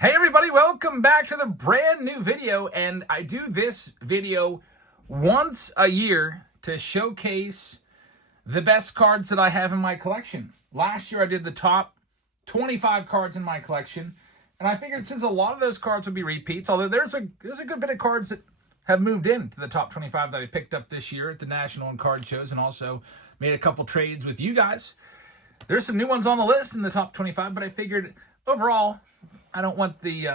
Hey everybody, welcome back to the brand new video, and I do this video once a year to showcase the best cards that I have in my collection. Last year I did the top 25 cards in my collection, and I figured since a lot of those cards would be repeats, although there's a good bit of cards that have moved into the top 25 that I picked up this year at the National and card shows, and also made a couple trades with you guys. There's some new ones on the list in the top 25, but I figured overall, I don't want the,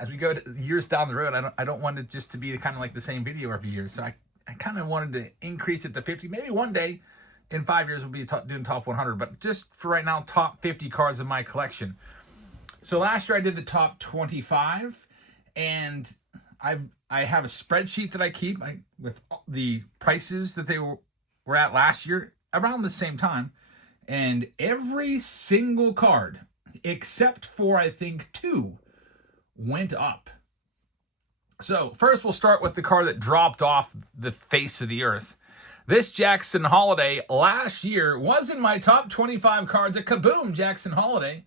as we go to years down the road, I don't want it just to be kind of like the same video every year. So I kind of wanted to increase it to 50. Maybe one day in 5 years we'll be doing top 100. But just for right now, top 50 cards in my collection. So last year I did the top 25. And I have a spreadsheet that I keep with the prices that they were at last year around the same time. And every single card, except for, I think, 2, went up. So first we'll start with the card that dropped off the face of the earth. This Jackson Holiday last year was in my top 25 cards. A Kaboom Jackson Holiday.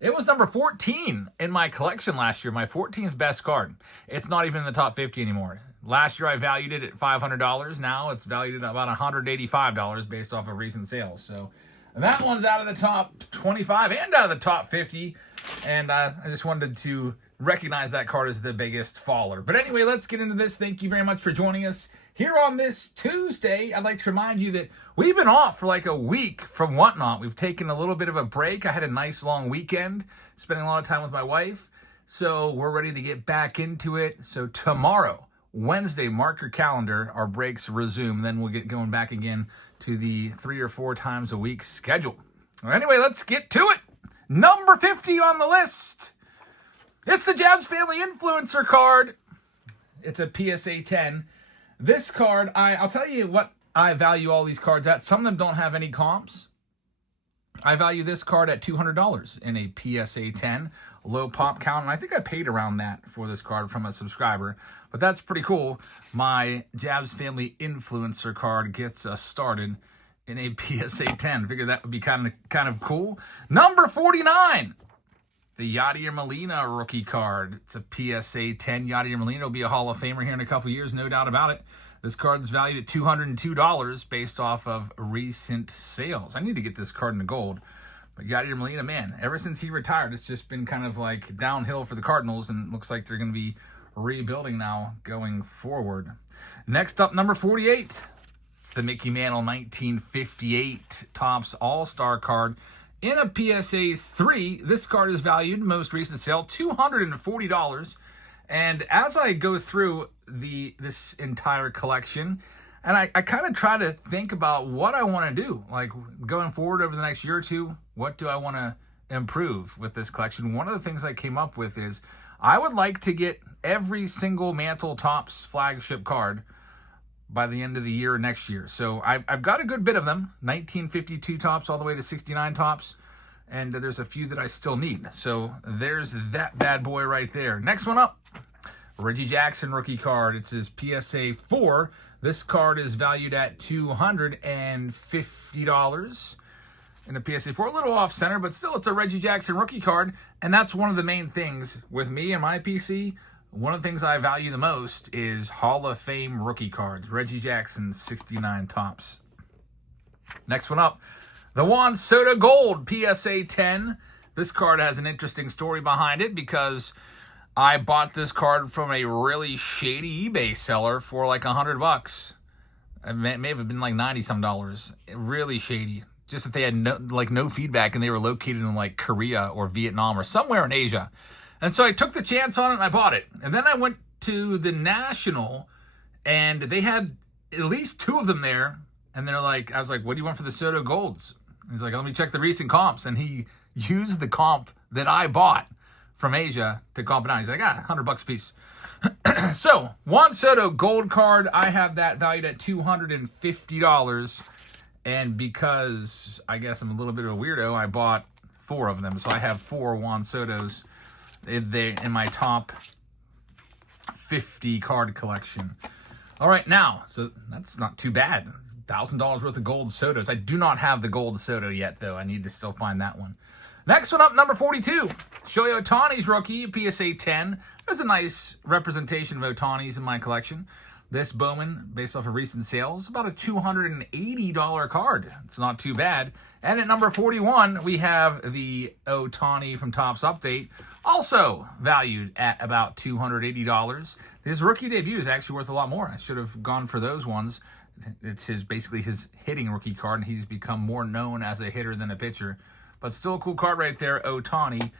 It was number 14 in my collection last year, my 14th best card. It's not even in the top 50 anymore. Last year I valued it at $500. Now it's valued at about $185 based off of recent sales. So that one's out of the top 25 and out of the top 50. And I just wanted to recognize that card as the biggest faller. But anyway, let's get into this. Thank you very much for joining us here on this Tuesday. I'd like to remind you that we've been off for like a week from Whatnot. We've taken a little bit of a break. I had a nice long weekend, spending a lot of time with my wife. So we're ready to get back into it. So tomorrow, Wednesday, mark your calendar, our breaks resume. Then we'll get going back again to the 3 or 4 times a week schedule. Anyway, let's get to it. Number 50 on the list. It's the Jabs Family Influencer card. It's a PSA 10. This card, I'll tell you what I value all these cards at. Some of them don't have any comps. I value this card at $200 in a PSA 10. Low pop count, and I think I paid around that for this card from a subscriber. But that's pretty cool. My Jabs Family Influencer card gets us started in a PSA 10. I figured that would be kind of cool. Number 49, the Yadier Molina rookie card. It's a PSA 10. Yadier Molina will be a Hall of Famer here in a couple years, no doubt about it. This card is valued at $202 based off of recent sales. I need to get this card in gold. But Yadier Molina, man, ever since he retired, it's just been kind of like downhill for the Cardinals, and it looks like they're going to be rebuilding now going forward. Next up, number 48. It's the Mickey Mantle 1958 Topps All-Star card in a PSA 3. This card is valued, most recent sale, $240. And as I go through this entire collection, and I kind of try to think about what I want to do, like going forward over the next year or two, what do I want to improve with this collection? One of the things I came up with is I would like to get every single Mantle Topps flagship card by the end of the year or next year. So I've got a good bit of them, 1952 Topps all the way to 69 Topps, and there's a few that I still need. So there's that bad boy right there. Next one up, Reggie Jackson rookie card. It's his PSA 4. This card is valued at $250 in a PSA 4. A little off-center, but still, it's a Reggie Jackson rookie card. And that's one of the main things with me and my PC. One of the things I value the most is Hall of Fame rookie cards. Reggie Jackson, 69 Topps. Next one up, the Juan Soto Gold PSA 10. This card has an interesting story behind it because I bought this card from a really shady eBay seller for like $100. It may have been like $90-some. Really shady. Just that they had no feedback, and they were located in like Korea or Vietnam or somewhere in Asia. And so I took the chance on it and I bought it. And then I went to the National, and they had at least 2 of them there. And they're like, I was like, what do you want for the Soto Golds? And he's like, let me check the recent comps. And he used the comp that I bought from Asia to comp it out. He's like, $100 a piece. So, Juan Soto Gold card, I have that valued at $250. And because I guess I'm a little bit of a weirdo, I bought 4 of them. So I have 4 Juan Sotos in my top 50 card collection. All right, now, so that's not too bad. $1,000 worth of gold Sotos. I do not have the gold Soto yet, though. I need to still find that one. Next one up, number 42. Shohei Ohtani's rookie, PSA 10. There's a nice representation of Ohtanis in my collection. This Bowman, based off of recent sales, about a $280 card. It's not too bad. And at number 41, we have the Ohtani from Topps Update, also valued at about $280. His rookie debut is actually worth a lot more. I should have gone for those ones. It's basically his hitting rookie card, and he's become more known as a hitter than a pitcher. But still a cool card right there, Ohtani.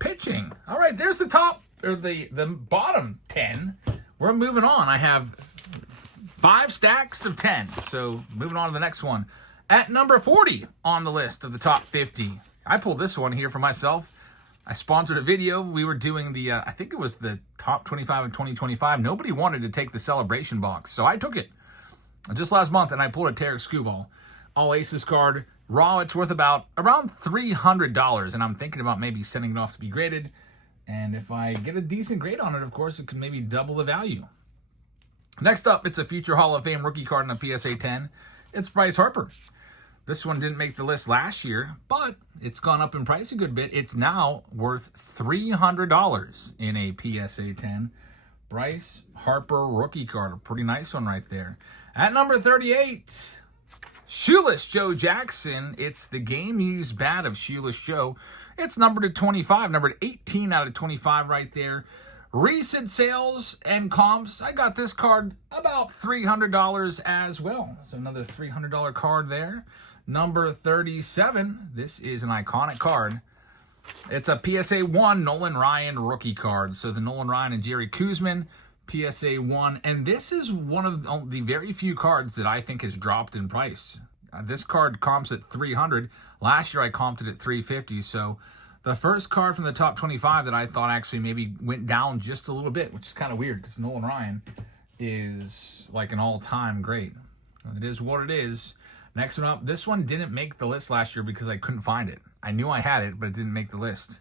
Pitching. All right, there's the top, or the bottom 10. We're moving on. I have 5 stacks of 10. So moving on to the next one. At number 40 on the list of the top 50. I pulled this one here for myself. I sponsored a video. We were doing the, I think it was the top 25 of 2025. Nobody wanted to take the celebration box, so I took it just last month, and I pulled a Tarek Skubal. All Aces card. Raw, it's worth around $300, and I'm thinking about maybe sending it off to be graded. And if I get a decent grade on it, of course, it could maybe double the value. Next up, it's a future Hall of Fame rookie card in a PSA 10. It's Bryce Harper. This one didn't make the list last year, but it's gone up in price a good bit. It's now worth $300 in a PSA 10. Bryce Harper rookie card. A pretty nice one right there. At number 38, Shoeless Joe Jackson. It's the game-used bat of Shoeless Joe. It's numbered to 25, numbered 18 out of 25 right there. Recent sales and comps, I got this card about $300 as well. So another $300 card there. Number 37, this is an iconic card. It's a PSA 1 Nolan Ryan rookie card. So the Nolan Ryan and Jerry Kuzman, PSA 1. And this is one of the very few cards that I think has dropped in price. This card comps at $300. Last year I comped it at $350. So the first card from the top 25 that I thought actually maybe went down just a little bit, which is kind of weird because Nolan Ryan is like an all-time great. It is what it is. Next one up, this one didn't make the list last year because I couldn't find it. I knew I had it, but it didn't make the list.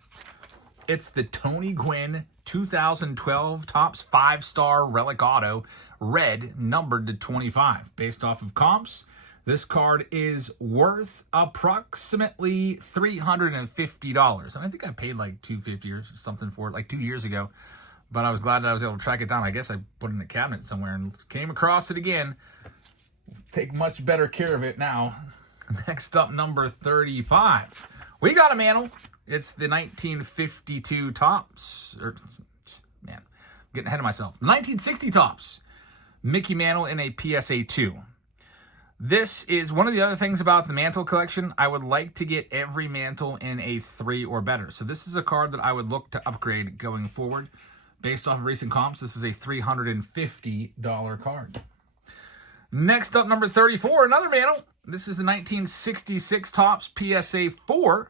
It's the Tony Gwynn 2012 Topps 5-star Relic Auto, red, numbered to 25. Based off of comps, this card is worth approximately $350. And I think I paid like $250 or something for it like 2 years ago. But I was glad that I was able to track it down. I guess I put it in a cabinet somewhere and came across it again. Take much better care of it now. Next up, number 35. We got a Mantle. It's the 1952 Topps. Man, I'm getting ahead of myself. The 1960 Topps. Mickey Mantle in a PSA 2. This is one of the other things about the Mantle collection. I would like to get every Mantle in a 3 or better. So this is a card that I would look to upgrade going forward. Based off of recent comps, this is a $350 card. Next up, number 34, another Mantle. This is the 1966 Topps PSA 4.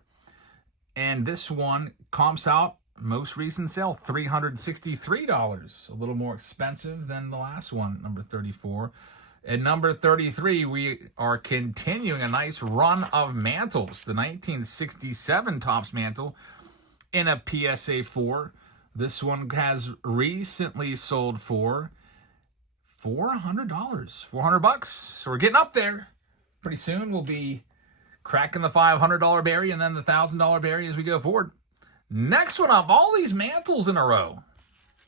And this one comps out, most recent sale, $363. A little more expensive than the last one, number 34. At number 33, we are continuing a nice run of Mantles. The 1967 Topps Mantle in a PSA 4. This one has recently sold for $400. $400. So we're getting up there. Pretty soon we'll be cracking the $500 berry and then the $1,000 berry as we go forward. Next one up, all these Mantles in a row.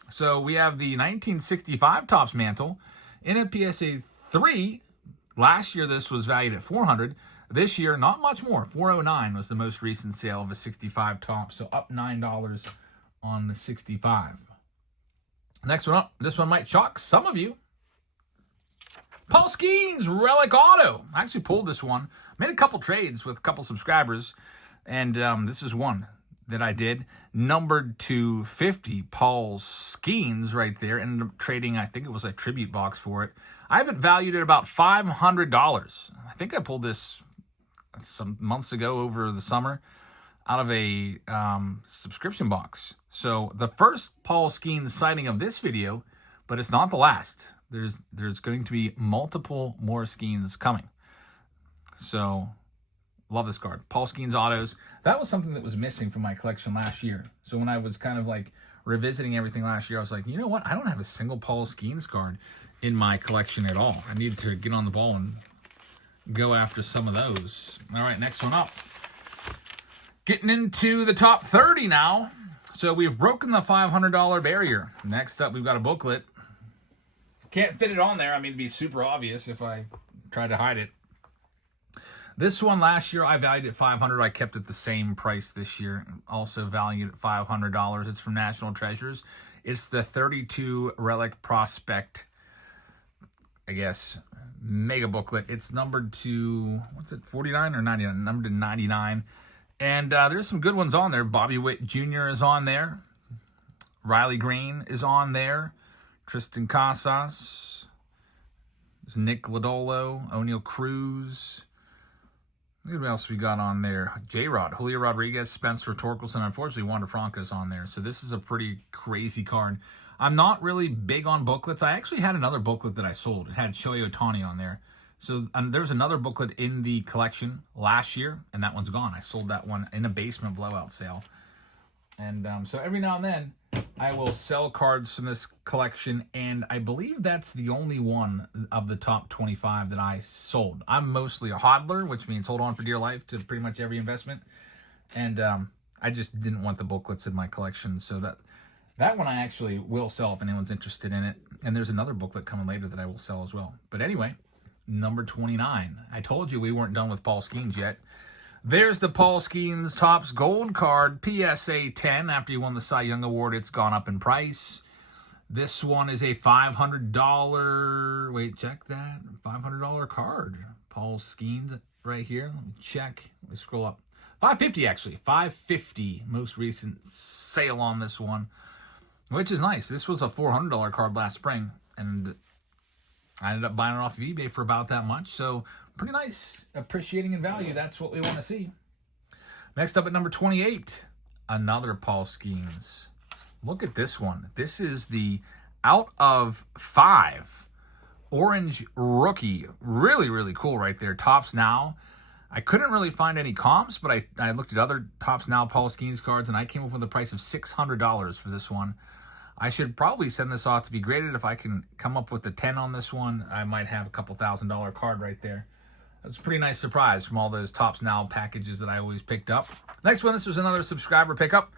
So we have the 1965 Topps Mantle in a PSA 3. Last year this was valued at $400. This year, not much more. $409 was the most recent sale of a 65 Topps. So up $9 on the 65. Next one up, this one might shock some of you. Paul Skenes Relic Auto. I actually pulled this one. Made a couple trades with a couple subscribers. And this is one that I did. Numbered to 50. Paul Skenes right there. Ended up trading, I think it was a tribute box for it. I have it valued at about $500. I think I pulled this some months ago over the summer out of a subscription box. So the first Paul Skenes sighting of this video, but it's not the last. There's going to be multiple more Skenes coming. So, love this card. Paul Skenes Autos. That was something that was missing from my collection last year. So when I was kind of like revisiting everything last year, I was like, you know what? I don't have a single Paul Skenes card in my collection at all. I need to get on the ball and go after some of those. All right, next one up. Getting into the top 30 now. So we've broken the $500 barrier. Next up, we've got a booklet. Can't fit it on there. I mean, it'd be super obvious if I tried to hide it. This one last year, I valued at $500. I kept it the same price this year. Also valued at $500. It's from National Treasures. It's the 32 Relic Prospect, I guess, mega booklet. It's numbered to, what's it, 49 or 99? Numbered to 99. And there's some good ones on there. Bobby Witt Jr. is on there. Riley Green is on there. Tristan Casas. There's Nick Lodolo. O'Neal Cruz. What else we got on there? J-Rod, Julio Rodriguez, Spencer Torkelson. Unfortunately, Wander Franco's on there. So this is a pretty crazy card. I'm not really big on booklets. I actually had another booklet that I sold. It had Shohei Ohtani on there. So there's another booklet in the collection last year, and that one's gone. I sold that one in a basement blowout sale. And so every now and then, I will sell cards from this collection, and I believe that's the only one of the top 25 that I sold. I'm mostly a hodler, which means hold on for dear life to pretty much every investment. And I just didn't want the booklets in my collection, so that one I actually will sell if anyone's interested in it. And there's another booklet coming later that I will sell as well. But anyway, number 29. I told you we weren't done with Paul Skenes yet. There's the Paul Skenes Topps Gold card, PSA 10. After he won the Cy Young Award, it's gone up in price. This one is a $500, wait, check that, $500 card. Paul Skenes right here. Let me check. Let me scroll up. $550 actually, $550. Most recent sale on this one, which is nice. This was a $400 card last spring, and I ended up buying it off of eBay for about that much. So pretty nice, appreciating in value. That's what we want to see. Next up at number 28, another Paul Skenes. Look at this one. This is the out of 5 orange rookie. Really, really cool right there. Topps Now. I couldn't really find any comps, but I looked at other Topps Now Paul Skenes cards, and I came up with a price of $600 for this one. I should probably send this off to be graded. If I can come up with the 10 on this one, I might have a couple $1,000 card right there. That's a pretty nice surprise from all those Topps Now packages that I always picked up. Next one, this was another subscriber pickup.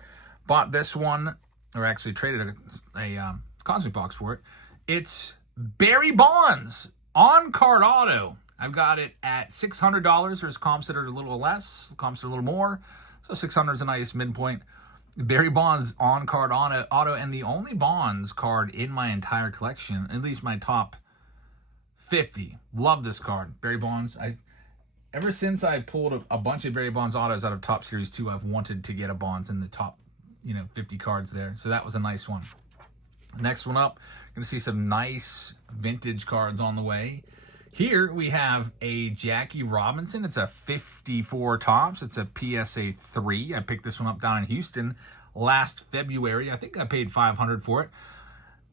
Bought this one, or actually traded a Cosmic box for it. It's Barry Bonds on-card auto. I've got it at $600. There's comps that are a little less, comps that are a little more. So 600 is a nice midpoint. Barry Bonds on-card auto, and the only Bonds card in my entire collection, at least my top 50. Love this card, Barry Bonds. Ever since I pulled a bunch of Barry Bonds autos out of Top Series 2, I've wanted to get a Bonds in the top, 50 cards there. So that was a nice one. Next one up, going to see some nice vintage cards on the way. Here we have a Jackie Robinson. It's a 54 Topps. It's a PSA 3. I picked this one up down in Houston last February. I think I paid $500 for it.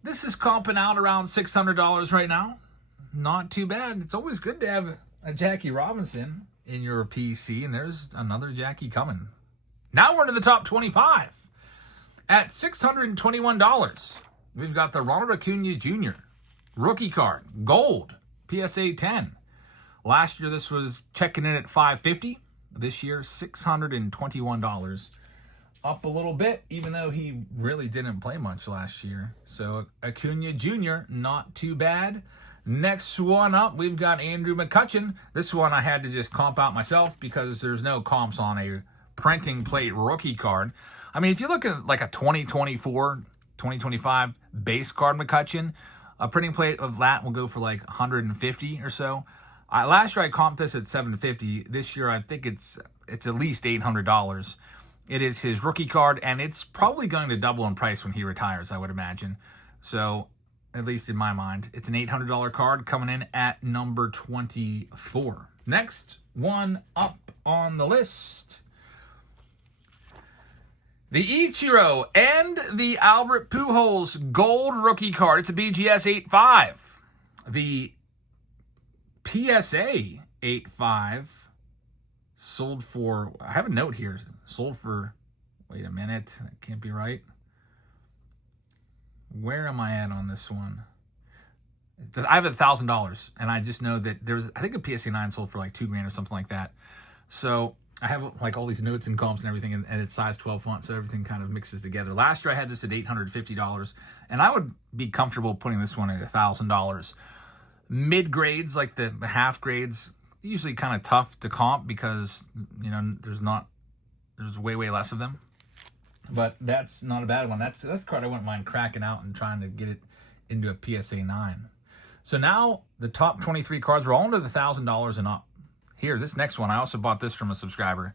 This is comping out around $600 right now. Not too bad. It's always good to have a Jackie Robinson in your PC, and there's another Jackie coming. Now we're into the top 25. At $621, we've got the Ronald Acuna Jr. rookie card, gold, PSA 10. Last year, this was checking in at $550. This year, $621. Up a little bit, even though he really didn't play much last year. So Acuna Jr., not too bad. Next one up, we've got Andrew McCutchen. This one I had to just comp out myself because there's no comps on a printing plate rookie card. I mean, if you look at like a 2024, 2025 base card McCutchen, a printing plate of that will go for like $150 or so. Last year I comped this at $750. This year I think it's at least $800. It is his rookie card, and it's probably going to double in price when he retires, I would imagine. So, at least in my mind, it's an $800 card coming in at number 24. Next one up on the list, the Ichiro and the Albert Pujols gold rookie card. It's a BGS 8.5. The PSA 8.5 sold for, I have a note here, sold for, wait a minute, that can't be right. Where am I at on this one? I have $1,000, and I just know that there's, I think a PSA 9 sold for like $2,000 or something like that. So I have like all these notes and comps and everything, and it's size 12 font, so everything kind of mixes together. Last year I had this at $850, and I would be comfortable putting this one at $1,000. Mid grades, like the half grades, usually kind of tough to comp because, you know, there's way less of them. But that's not a bad one. That's a card I wouldn't mind cracking out and trying to get it into a PSA 9. So now the top 23 cards are all under the $1,000 and up. Here, this next one, I also bought this from a subscriber.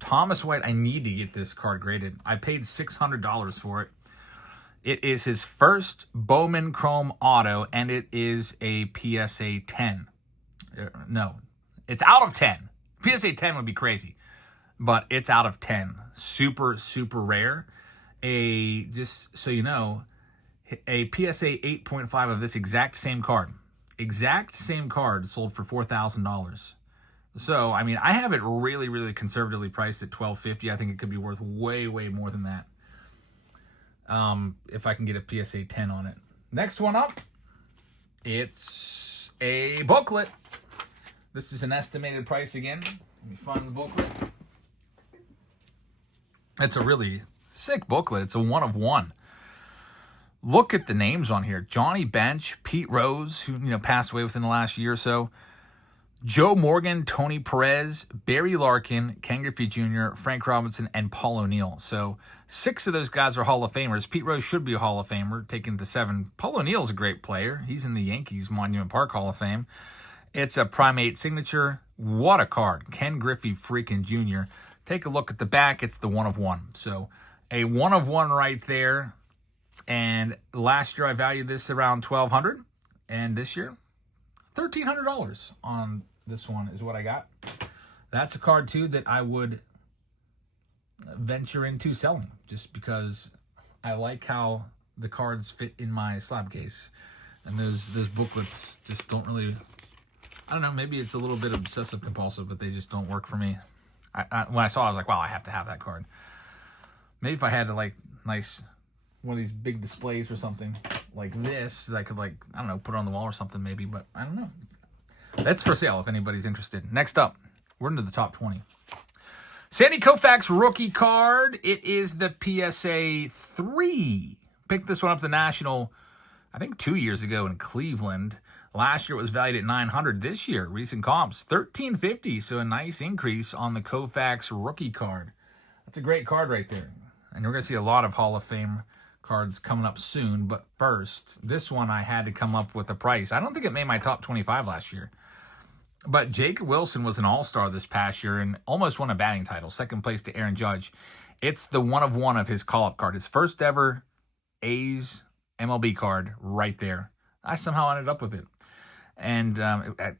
Thomas White, I need to get this card graded. I paid $600 for it. It is his first Bowman Chrome Auto, and it is a PSA 10. No, it's out of 10. PSA 10 would be crazy, but it's out of 10. Super, super rare. Just so you know, a PSA 8.5 of this exact same card sold for $4,000. So, I mean, I have it really conservatively priced at $1,250. I think it could be worth way more than that. If I can get a PSA 10 on it. Next one up, it's a booklet. This is an estimated price again. Let me find the booklet. It's a really sick booklet. It's a 1 of 1. Look at the names on here. Johnny Bench, Pete Rose, who passed away within the last year or so. Joe Morgan, Tony Perez, Barry Larkin, Ken Griffey Jr., Frank Robinson, and Paul O'Neill. So 6 of those guys are Hall of Famers. Pete Rose should be a Hall of Famer, taken to 7. Paul O'Neill's a great player. He's in the Yankees Monument Park Hall of Fame. It's a Primate signature. What a card. Ken Griffey freaking Jr. Take a look at the back. It's the 1 of 1. So a 1 of 1 right there. And last year I valued this around $1,200. And this year, $1,300 on this one is what I got. That's a card, too, that I would venture into selling just because I like how the cards fit in my slab case. And those booklets just don't really, I don't know, maybe it's a little bit obsessive compulsive, but they just don't work for me. When I saw it, I was like, wow, I have to have that card. Maybe if I had a nice one of these big displays or something like this, I could I don't know, put it on the wall or something maybe, but I don't know. That's for sale if anybody's interested. Next up, we're into the top 20. Sandy Koufax rookie card. It is the PSA 3. Picked this one up the National, I think 2 years ago in Cleveland. Last year it was valued at $900. This year, recent comps, $1,350. So a nice increase on the Koufax rookie card. That's a great card right there. And we're going to see a lot of Hall of Fame cards coming up soon. But first, this one I had to come up with a price. I don't think it made my top 25 last year. But Jake Wilson was an all-star this past year and almost won a batting title. Second place to Aaron Judge. It's the 1 of 1 of his call-up card. His first ever A's MLB card right there. I somehow ended up with it. And I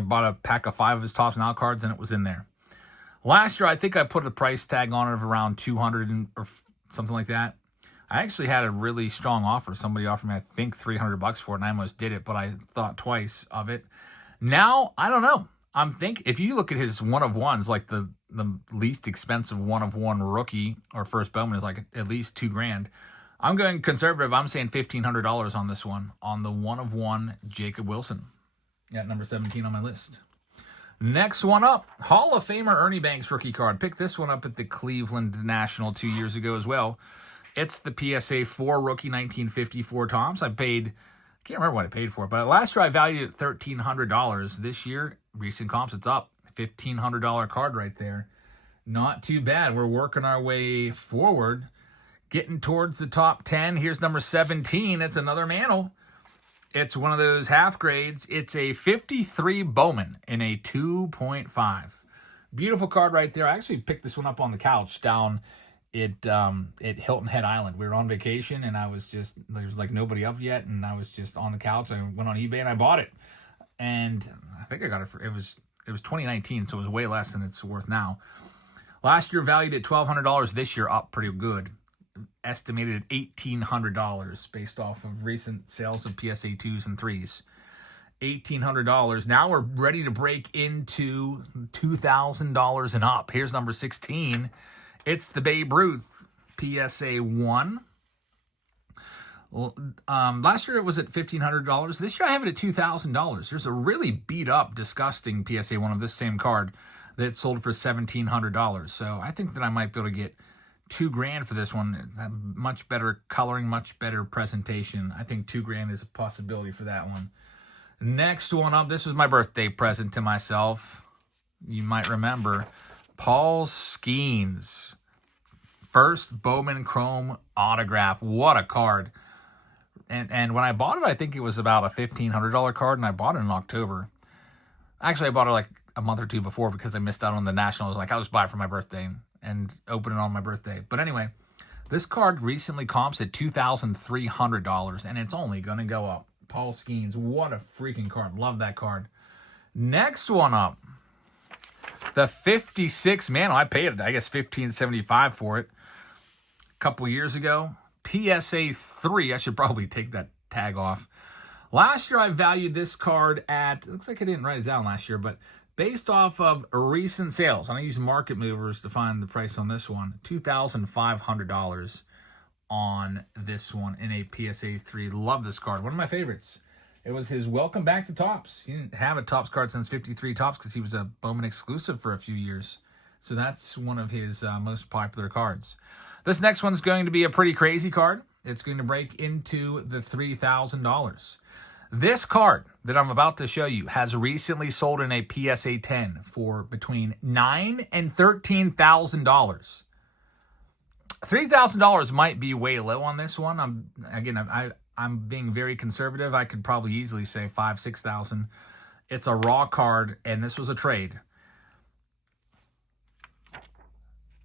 bought a pack of 5 of his Topps Now cards, and it was in there. Last year, I think I put a price tag on it of around $200 or something like that. I actually had a really strong offer. Somebody offered me, I think, $300 for it, and I almost did it, but I thought twice of it. Now, I don't know. I'm thinking, if you look at his 1 of 1s, like the least expensive 1 of 1 rookie or first Bowman is at least $2,000. I'm going conservative. I'm saying $1,500 on this one, on the 1 of 1 Jacob Wilson. At number 17 on my list. Next one up, Hall of Famer Ernie Banks rookie card. Picked this one up at the Cleveland National 2 years ago as well. It's the PSA 4 rookie 1954 Topps. I can't remember what I paid for it, but last year I valued it at $1,300. This year, recent comps, it's up. $1,500 card right there. Not too bad. We're working our way forward, getting towards the top 10. Here's number 17. It's another Mantle. It's one of those half grades. It's a 53 Bowman in a 2.5. Beautiful card right there. I actually picked this one up on the couch down at Hilton Head Island. We were on vacation, and there was nobody up yet, and I was just on the couch. I went on eBay and I bought it, and I think I got it for it was 2019, so it was way less than it's worth now. Last year valued at $1,200. This year up pretty good. Estimated at $1,800 based off of recent sales of PSA 2s and 3s. $1,800. Now we're ready to break into $2,000 and up. Here's number 16. It's the Babe Ruth PSA 1. Last year it was at $1,500. This year I have it at $2,000. There's a really beat up, disgusting PSA 1 of this same card that sold for $1,700. So I think that I might be able to get $2,000 for this one. Much better coloring, much better presentation. I think $2,000 is a possibility for that one. Next one up, this was my birthday present to myself. You might remember Paul Skenes. First Bowman Chrome autograph. What a card. And when I bought it, I think it was about a $1,500 card, and I bought it in October. Actually, I bought it like a month or two before because I missed out on the National. I was like, I'll just buy it for my birthday and open it on my birthday. But anyway, this card recently comps at $2,300, and it's only going to go up. Paul Skenes, what a freaking card. Love that card. Next one up, the 56 Mantle. I paid, I guess, $1,575 for it a couple years ago. PSA 3. I should probably take that tag off. Last year, I valued this card at, it looks like I didn't write it down last year, but based off of recent sales, and I use market movers to find the price on this one, $2,500 on this one in a PSA 3. Love this card. One of my favorites. It was his welcome back to Topps. He didn't have a Topps card since 53 Topps because he was a Bowman exclusive for a few years. So that's one of his most popular cards. This next one's going to be a pretty crazy card. It's going to break into the $3,000. This card that I'm about to show you has recently sold in a PSA 10 for between $9,000 and $13,000. $3,000 might be way low on this one. I'm being very conservative. I could probably easily say $5,000, $6,000. It's a raw card, and this was a trade.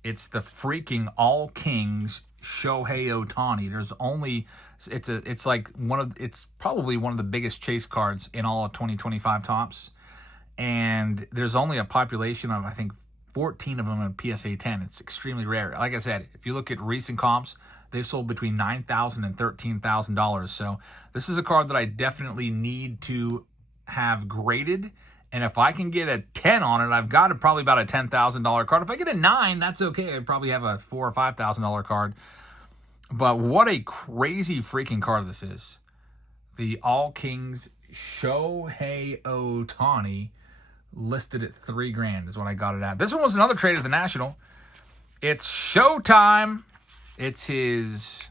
It's the freaking All Kings Shohei Ohtani. There's only it's probably one of the biggest chase cards in all of 2025 Topps, and there's only a population of I think 14 of them in PSA 10. It's extremely rare. Like I said, if you look at recent comps, they've sold between $9,000 and $13,000. So this is a card that I definitely need to have graded. And if I can get a 10 on it, I've got probably about a $10,000 card. If I get a 9, that's okay. I'd probably have a $4,000 or $5,000 card. But what a crazy freaking card this is. The All Kings Shohei Ohtani, listed at $3,000 is what I got it at. This one was another trade at the National. It's Showtime. It's his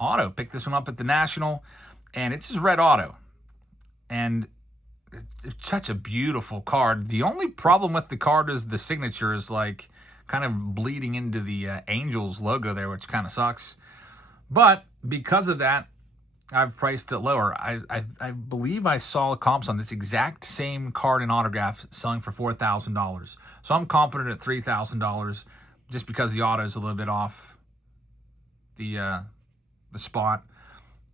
auto. Picked this one up at the National, and it's his red auto. And it's such a beautiful card. The only problem with the card is the signature is like kind of bleeding into the Angels logo there, which kind of sucks. But because of that, I've priced it lower. I believe I saw comps on this exact same card and autograph selling for $4,000. So I'm confident at $3,000 just because the auto is a little bit off the spot.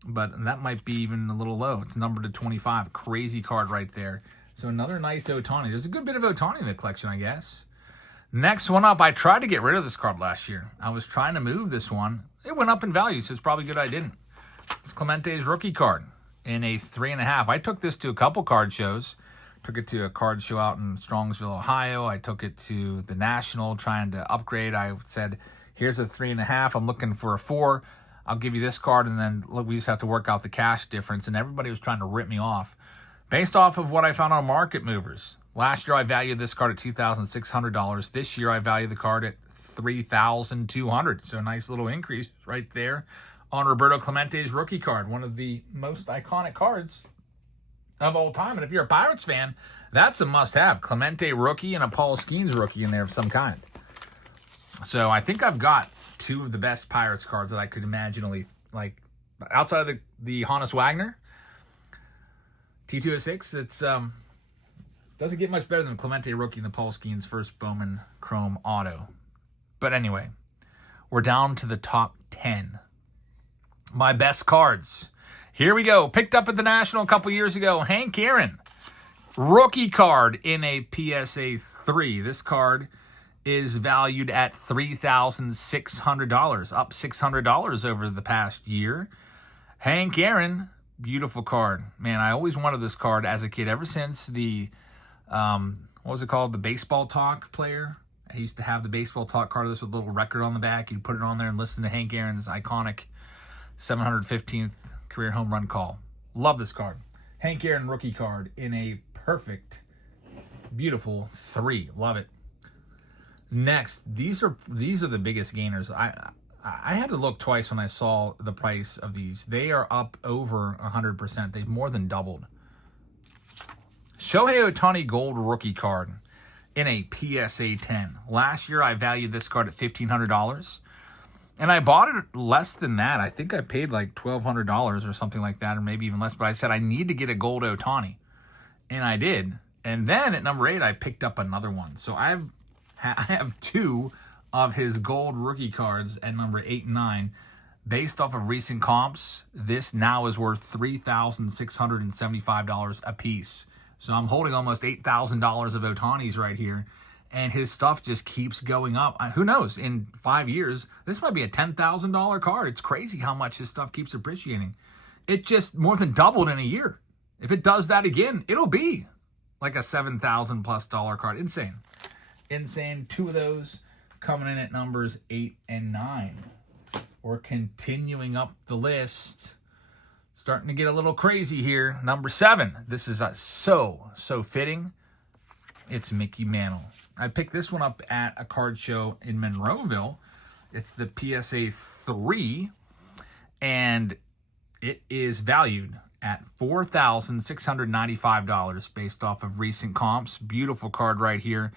But that might be even a little low. It's numbered to 25. Crazy card right there. So another nice Ohtani. There's a good bit of Ohtani in the collection, I guess. Next one up, I tried to get rid of this card last year. I was trying to move this one. It went up in value, so it's probably good I didn't. It's Clemente's rookie card in a 3.5. I took this to a couple card shows. Took it to a card show out in Strongsville, Ohio. I took it to the National trying to upgrade. I said, here's a 3.5. I'm looking for a 4. I'll give you this card, and then look, we just have to work out the cash difference. And everybody was trying to rip me off based off of what I found on market movers. Last year, I valued this card at $2,600. This year, I value the card at $3,200. So a nice little increase right there on Roberto Clemente's rookie card, one of the most iconic cards of all time. And if you're a Pirates fan, that's a must-have. Clemente rookie and a Paul Skenes rookie in there of some kind. So I think I've got two of the best Pirates cards that I could imaginably, like, outside of the Honus Wagner T206. It's doesn't get much better than Clemente rookie and the Paul Skenes first Bowman Chrome auto. But anyway, we're down to the top 10. My best cards. Here we go. Picked up at the National a couple years ago. Hank Aaron, rookie card in a PSA 3. This card is valued at $3,600, up $600 over the past year. Hank Aaron, beautiful card. Man, I always wanted this card as a kid, ever since the, what was it called? The Baseball Talk player. I used to have the Baseball Talk card of this with a little record on the back. You'd put it on there and listen to Hank Aaron's iconic 715th career home run call. Love this card. Hank Aaron rookie card in a perfect, beautiful 3. Love it. Next, these are the biggest gainers. I had to look twice when I saw the price of these. They are up over 100%. They've more than doubled. Shohei Ohtani Gold Rookie Card in a PSA 10. Last year, I valued this card at $1,500. And I bought it less than that. I think I paid like $1,200 or something like that, or maybe even less. But I said I need to get a gold Ohtani. And I did. And then at number 8, I picked up another one. So I have 2 of his gold rookie cards at number 8 and 9. Based off of recent comps, this now is worth $3,675 a piece. So I'm holding almost $8,000 of Ohtanis right here. And his stuff just keeps going up. Who knows? In 5 years, this might be a $10,000 card. It's crazy how much his stuff keeps appreciating. It just more than doubled in a year. If it does that again, it'll be like a $7,000+ card. Insane. Insane. 2 of those coming in at numbers 8 and 9. We're continuing up the list. Starting to get a little crazy here. Number 7. This is so fitting. It's Mickey Mantle. I picked this one up at a card show in Monroeville. It's the PSA 3, and it is valued at $4,695 based off of recent comps. Beautiful card right here.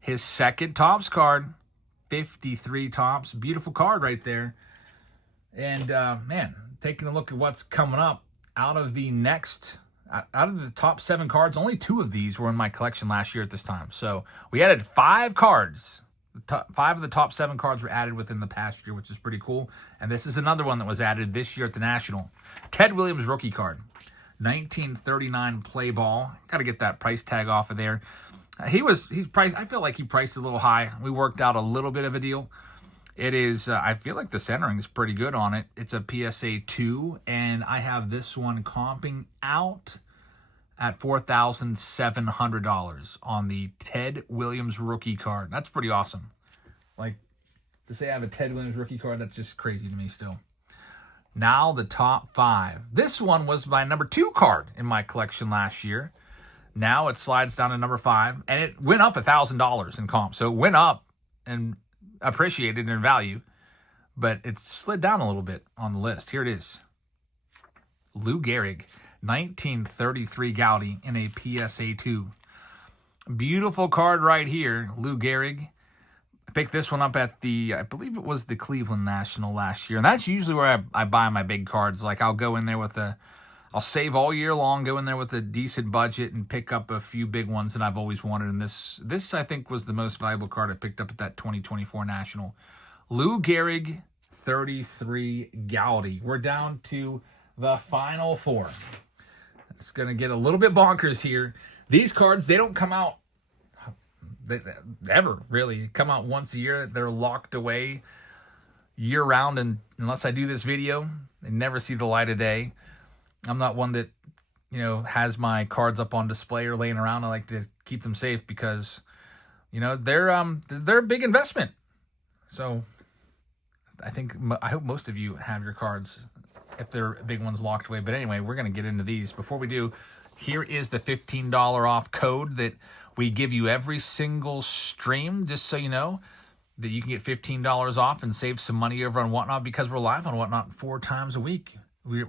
His second Topps card, 53 Topps. Beautiful card right there. And, man, taking a look at what's coming up out of the top 7 cards, only 2 of these were in my collection last year at this time. So we added 5 cards. 5 of the top 7 cards were added within the past year, which is pretty cool. And this is another one that was added this year at the National. Ted Williams rookie card. 1939 play ball. Got to get that price tag off of there. He's priced. I feel like he priced a little high. We worked out a little bit of a deal. It is, I feel like the centering is pretty good on it. It's a PSA 2, and I have this one comping out at $4,700 on the Ted Williams rookie card. That's pretty awesome. Like, to say I have a Ted Williams rookie card, that's just crazy to me still. Now the top 5. This one was my number 2 card in my collection last year. Now it slides down to number 5, and it went up $1,000 in comp. So it went up and appreciated in value, but it slid down a little bit on the list. Here it is. Lou Gehrig, 1933 Gaudy in a PSA 2. Beautiful card right here, Lou Gehrig. I picked this one up at I believe it was the Cleveland National last year, and that's usually where I buy my big cards. Like, I'll go in there I'll save all year long, go in there with a decent budget, and pick up a few big ones that I've always wanted. And this I think was the most valuable card I picked up at that 2024 National. Lou Gehrig, 33 Gaudy. We're down to the final 4. It's going to get a little bit bonkers here. These cards, they don't come out ever, really. Come out once a year. They're locked away year-round, and unless I do this video, they never see the light of day. I'm not one that, has my cards up on display or laying around. I like to keep them safe because, they're a big investment. So I hope most of you have your cards, if they're big ones, locked away. But anyway, we're going to get into these. Before we do, here is the $15 off code that we give you every single stream, just so you know that you can get $15 off and save some money over on Whatnot, because we're live on Whatnot 4 times a week. We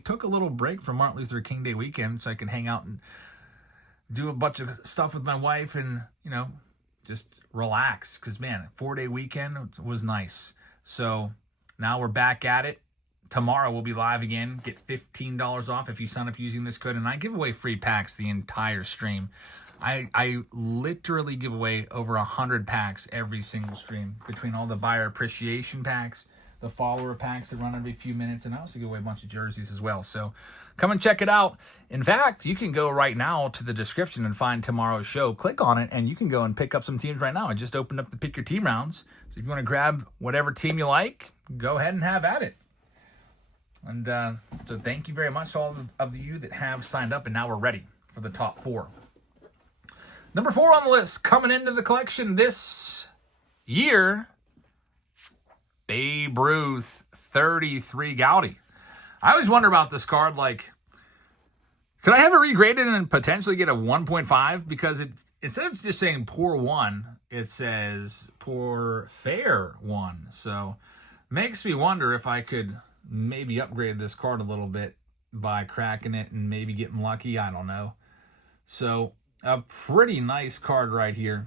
took a little break from Martin Luther King Day weekend so I can hang out and do a bunch of stuff with my wife and, just relax. Because, man, 4-day weekend was nice. So now we're back at it. Tomorrow we'll be live again. Get $15 off if you sign up using this code. And I give away free packs the entire stream. I literally give away over 100 packs every single stream, between all the buyer appreciation packs, the follower packs that run every few minutes, and I also give away a bunch of jerseys as well. So come and check it out. In fact, you can go right now to the description and find tomorrow's show. Click on it, and you can go and pick up some teams right now. I just opened up the Pick Your Team rounds. So if you want to grab whatever team you like, go ahead and have at it. And so thank you very much to all of you that have signed up, and now we're ready for the top 4. Number 4 on the list, coming into the collection this year, Babe Ruth, 33 Gaudy. I always wonder about this card, like, could I have it regraded and potentially get a 1.5? Because instead of just saying poor 1, it says poor fair one. So makes me wonder if I could maybe upgrade this card a little bit by cracking it and maybe getting lucky. I don't know. So a pretty nice card right here.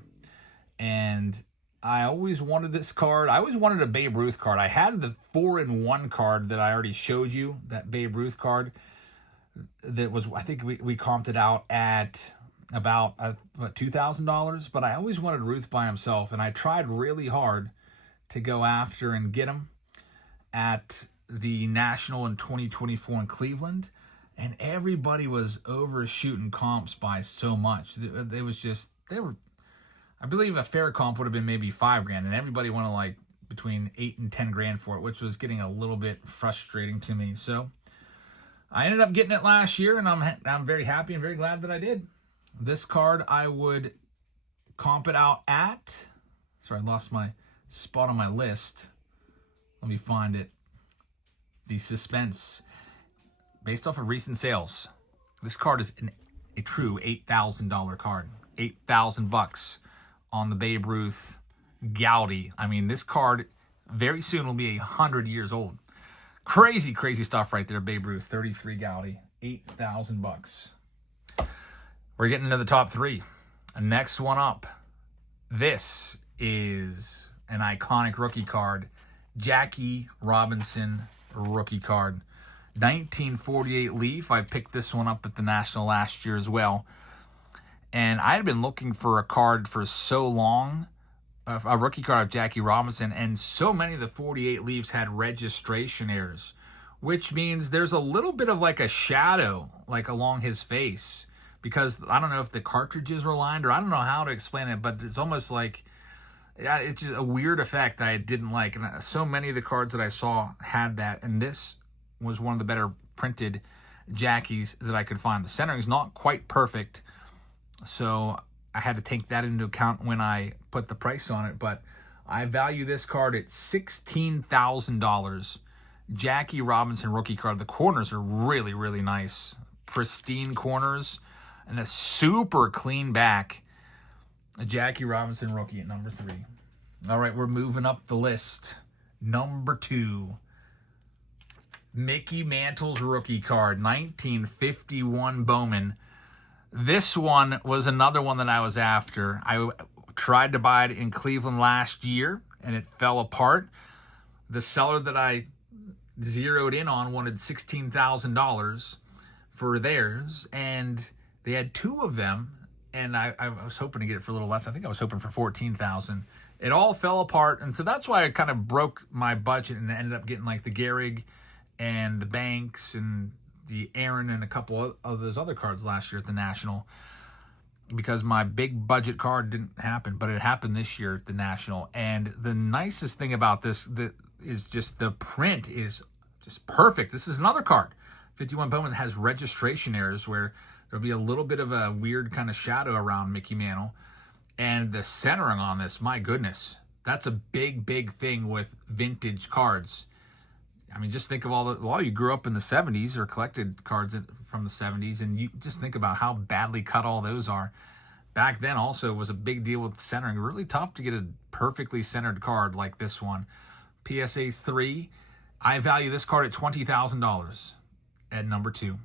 And I always wanted this card. I always wanted a Babe Ruth card. I had the 4-in-1 card that I already showed you, that Babe Ruth card. That was, I think we comped it out at about $2,000. But I always wanted Ruth by himself. And I tried really hard to go after and get him at the National in 2024 in Cleveland. And everybody was overshooting comps by so much. They were, I believe a fair comp would have been maybe $5,000, and everybody wanted like between $8,000 and $10,000 for it, which was getting a little bit frustrating to me. So I ended up getting it last year, and I'm very happy and very glad that I did. This card I would comp it out at. Sorry, I lost my spot on my list. Let me find it. The suspense. Based off of recent sales, this card is a true $8,000 card. $8,000 on the Babe Ruth Gowdy. I mean, this card very soon will be 100 years old. Crazy, crazy stuff right there. Babe Ruth, 33 Gowdy, $8,000. We're getting into the top three. Next one up. This is an iconic rookie card. Jackie Robinson rookie card. 1948 Leaf. I picked this one up at the National last year as well. And I had been looking for a card for so long, a rookie card of Jackie Robinson, and so many of the 48 Leafs had registration errors, which means there's a little bit of like a shadow like along his face, because I don't know if the cartridges were lined, or I don't know how to explain it, but it's almost like, yeah, it's just a weird effect that I didn't like. And so many of the cards that I saw had that, and this was one of the better printed Jackies that I could find. The centering is not quite perfect, so I had to take that into account when I put the price on it. But I value this card at $16,000. Jackie Robinson rookie card. The corners are really, really nice. Pristine corners and a super clean back. A Jackie Robinson rookie at number 3. All right, we're moving up the list. Number 2. Mickey Mantle's rookie card, 1951 Bowman. This one was another one that I was after. I tried to buy it in Cleveland last year, and it fell apart. The seller that I zeroed in on wanted $16,000 for theirs, and they had 2 of them, and I was hoping to get it for a little less. I think I was hoping for $14,000. It all fell apart, and so that's why I kind of broke my budget and ended up getting like the Gehrig and the Banks and the Aaron and a couple of those other cards last year at the National, because my big budget card didn't happen, but it happened this year at the National. And the nicest thing about this is just the print is just perfect. This is another card, 51 Bowman, that has registration errors where there'll be a little bit of a weird kind of shadow around Mickey Mantle. And the centering on this, my goodness, that's a big, big thing with vintage cards. I mean, just think of a lot of you grew up in the 70s or collected cards from the 70s, and you just think about how badly cut all those are. Back then also was a big deal with centering. Really tough to get a perfectly centered card like this one. PSA 3, I value this card at $20,000 at number 2.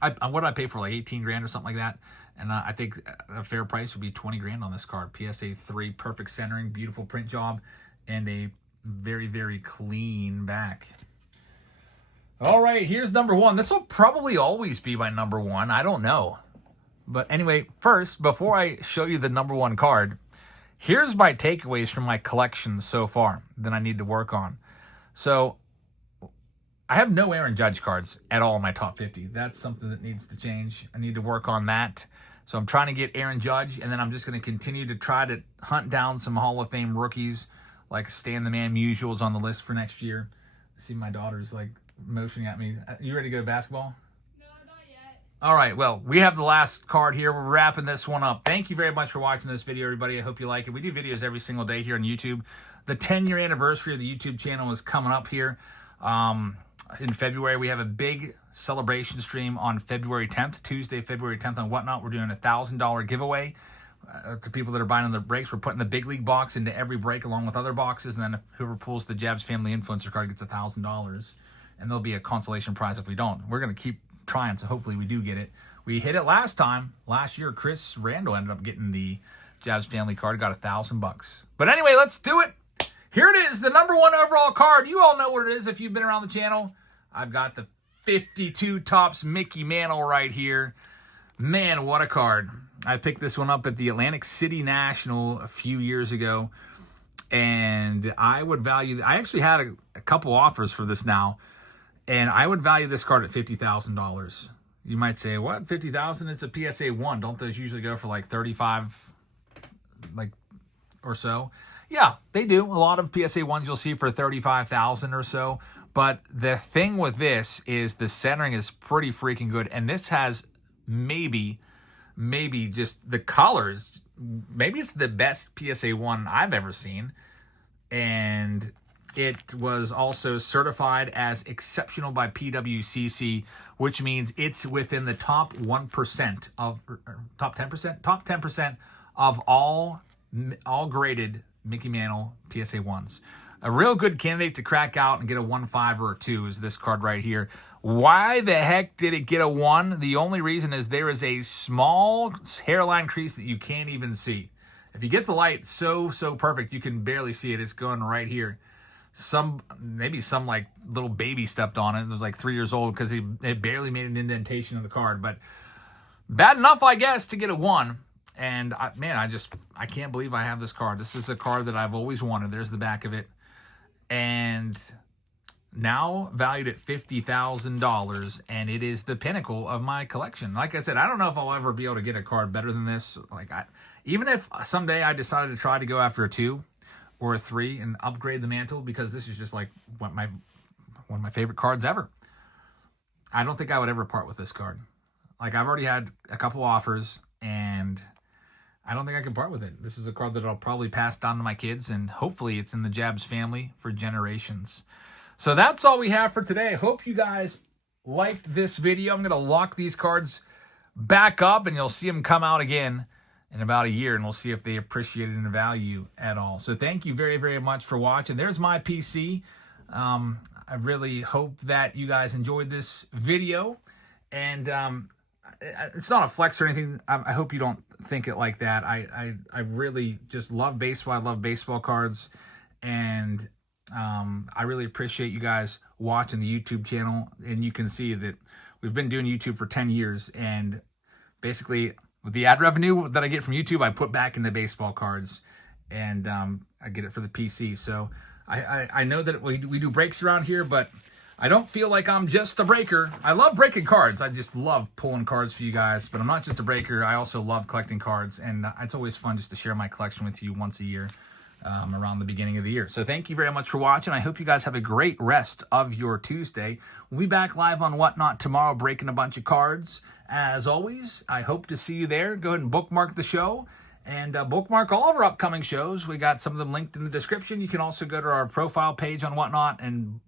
What did I pay for, like $18,000 or something like that? And I think a fair price would be $20,000 on this card. PSA 3, perfect centering, beautiful print job, and a very, very clean back. All right, here's number 1. This will probably always be my number 1. I don't know. But anyway, first, before I show you the number 1 card, here's my takeaways from my collection so far that I need to work on. So I have no Aaron Judge cards at all in my top 50. That's something that needs to change. I need to work on that. So I'm trying to get Aaron Judge, and then I'm just going to continue to try to hunt down some Hall of Fame rookies, like Stan the Man Musial's on the list for next year. I see my daughter's like motioning at me. You ready to go to basketball? No, not yet. All right, well, we have the last card here. We're wrapping this one up. Thank you very much for watching this video, everybody. I hope you like it. We do videos every single day here on YouTube. The 10-year anniversary of the YouTube channel is coming up here. In February, we have a big celebration stream on February 10th, Tuesday, February 10th on Whatnot. We're doing a $1,000 giveaway. to people that are buying on the breaks, we're putting the big league box into every break along with other boxes, and then whoever pulls the Jabs Family Influencer card gets $1,000, and there'll be a consolation prize if we don't. We're going to keep trying, so hopefully we do get it. We hit it last time. Last year, Chris Randall ended up getting the Jabs Family card, got $1,000. But anyway, let's do it. Here it is, the #1 overall card. You all know what it is if you've been around the channel. I've got the 52 Topps Mickey Mantle right here. Man, what a card. I picked this one up at the Atlantic City National a few years ago, and I would value, I actually had a couple offers for this now, and I would value this card at $50,000. You might say, what, 50,000? It's a PSA 1. Don't those usually go for like 35 or so? Yeah, they do. A lot of PSA 1s you'll see for 35,000 or so. But the thing with this is the centering is pretty freaking good. And this has maybe just the colors. Maybe it's the best PSA 1 I've ever seen. And it was also certified as exceptional by PWCC, which means it's within the top 1% of, or top 10%? Top 10% of all graded Mickey Mantle PSA 1s. A real good candidate to crack out and get a 1.5 or a 2 is this card right here. Why the heck did it get a 1? The only reason is there is a small hairline crease that you can't even see. If you get the light so perfect, you can barely see it. It's going right here. Maybe some like little baby stepped on it. It was like 3 years old because it barely made an indentation of the card. But bad enough, I guess, to get a 1. And man, I can't believe I have this card. This is a card that I've always wanted. There's the back of it. And now valued at $50,000, and it is the pinnacle of my collection. Like I said, I don't know if I'll ever be able to get a card better than this. Even if someday I decided to try to go after a 2 or a 3 and upgrade the Mantle, because this is just like one of my favorite cards ever. I don't think I would ever part with this card. Like, I've already had a couple offers, and I don't think I can part with it. This is a card that I'll probably pass down to my kids, and hopefully it's in the Jabs family for generations. So that's all we have for today. I hope you guys liked this video. I'm going to lock these cards back up, and you'll see them come out again in about a year, and we'll see if they appreciate it in value at all. So thank you very, very much for watching. There's my PC. I really hope that you guys enjoyed this video, and it's not a flex or anything. I hope you don't think it like that. I really just love baseball. I love baseball cards, and I really appreciate you guys watching the YouTube channel. And you can see that we've been doing YouTube for 10 years, and basically with the ad revenue that I get from YouTube, I put back into baseball cards, and I get it for the PC. So I know that we do breaks around here, but I don't feel like I'm just a breaker. I love breaking cards. I just love pulling cards for you guys, but I'm not just a breaker. I also love collecting cards, and it's always fun just to share my collection with you once a year around the beginning of the year. So thank you very much for watching. I hope you guys have a great rest of your Tuesday. We'll be back live on Whatnot tomorrow, breaking a bunch of cards. As always, I hope to see you there. Go ahead and bookmark the show, and bookmark all of our upcoming shows. We got some of them linked in the description. You can also go to our profile page on Whatnot and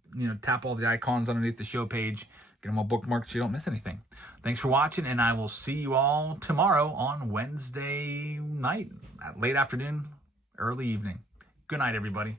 tap all the icons underneath the show page. Get them all bookmarked so you don't miss anything. Thanks for watching, and I will see you all tomorrow on Wednesday night, late afternoon, early evening. Good night, everybody.